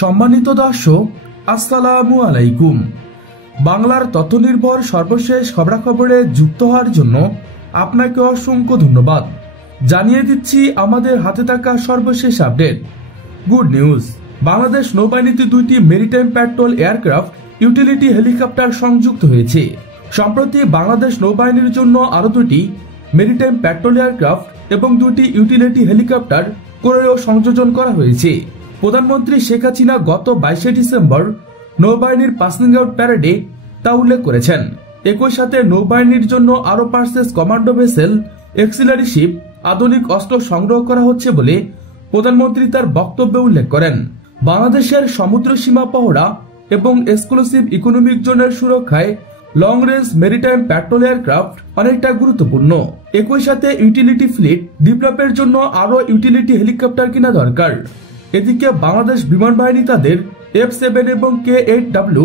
সম্মানিত দর্শক, আসসালামু আলাইকুম। বাংলার তথ্যনির্ভর সর্বশেষ খবরাখবরে যুক্ত হওয়ার জন্য আপনাকে অসংখ্য ধন্যবাদ। জানিয়ে দিচ্ছি আমাদের হাতে থাকা সর্বশেষ আপডেট। গুড নিউজ, বাংলাদেশ নৌবাহিনীতে 2টি maritime patrol aircraft utility helicopter সংযুক্ত হয়েছে। সম্প্রতি বাংলাদেশ নৌবাহিনীর জন্য আরো 2টি মেরিটাইম প্যাট্রোল এয়ারক্রাফট এবং 2টি ইউটিলিটি হেলিকপ্টার ক্রয়েও সংযোজন করা হয়েছে। প্রধানমন্ত্রী শেখ হাসিনা গত 22শে ডিসেম্বর নৌবাহিনীর পাসিং আউট প্যারেডে তা উল্লেখ করেছেন। একই সাথে নৌবাহিনীর জন্য আরো পার্সেস কমান্ডো ভেসেল, অক্সিলারি শিপ, আধুনিক অস্ত্র সংগ্রহ করা হচ্ছে বলে প্রধানমন্ত্রী তার বক্তব্যে উল্লেখ করেন। বাংলাদেশের সমুদ্র সীমা পহরা এবং এক্সক্লুসিভ ইকোনমিক জোনের সুরক্ষায় long range maritime patrol aircraft অনেকটা গুরুত্বপূর্ণ। একই সাথে ইউটিলিটি ফ্লিট ডেভেলপের জন্য আরো ইউটিলিটি হেলিকপ্টার কিনা দরকার। এদিকে বাংলাদেশ বিমান বাহিনী তাদের F7 এবং K8W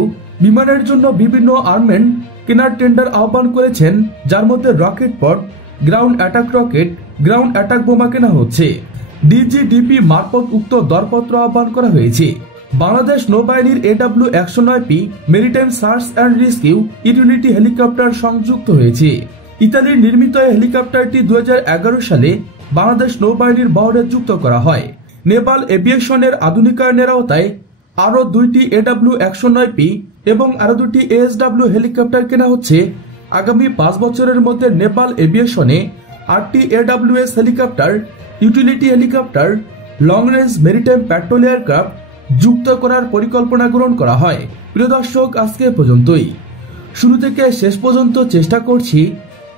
বিমানের জন্য বিভিন্ন আর্মেন্ট কেনার টেন্ডার আহ্বান করেছেন, যার মধ্যে rocket pod, ground attack rocket, ground attack বোমা কেনা হচ্ছে। DGDP মারফত উক্ত দরপত্র আহ্বান করা হয়েছে। বাংলাদেশ নৌবাহিনীর AW109P maritime search and rescue utility helicopter সংযুক্ত হয়েছে। ইতালির নির্মিত এই হেলিকপ্টারটি 2011 সালে বাংলাদেশ নৌবাহিনীর বহরে যুক্ত করা হয়। নেভাল এভিয়েশনের আধুনিকায়নের আওতায় আরো 2টি AW109P এবং আরো 2টি ASW হেলিকপ্টার কেনা হচ্ছে। আগামী 5 বছরের মধ্যে নেভাল এভিয়েশনে 8টি AWS helicopter, utility helicopter, long range maritime patrol aircraft যুক্ত করার পরিকল্পনা গ্রহণ করা হয়। প্রিয় দর্শক, আজকে পর্যন্তই। শুরু থেকে শেষ পর্যন্ত চেষ্টা করছি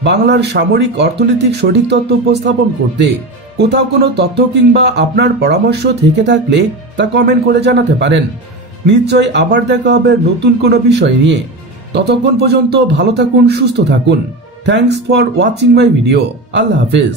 বাংলার সামরিক অর্থনৈতিক সঠিক তথ্য উপস্থাপন করতে। কোথাও কোনো তথ্য কিংবা আপনার পরামর্শ থেকে থাকলে তা কমেন্ট করে জানাতে পারেন। নিশ্চয়ই আবার দেখা হবে নতুন কোনো বিষয় নিয়ে। ততক্ষণ পর্যন্ত ভালো থাকুন, সুস্থ থাকুন। Thanks for watching my video. Allah হাফেজ।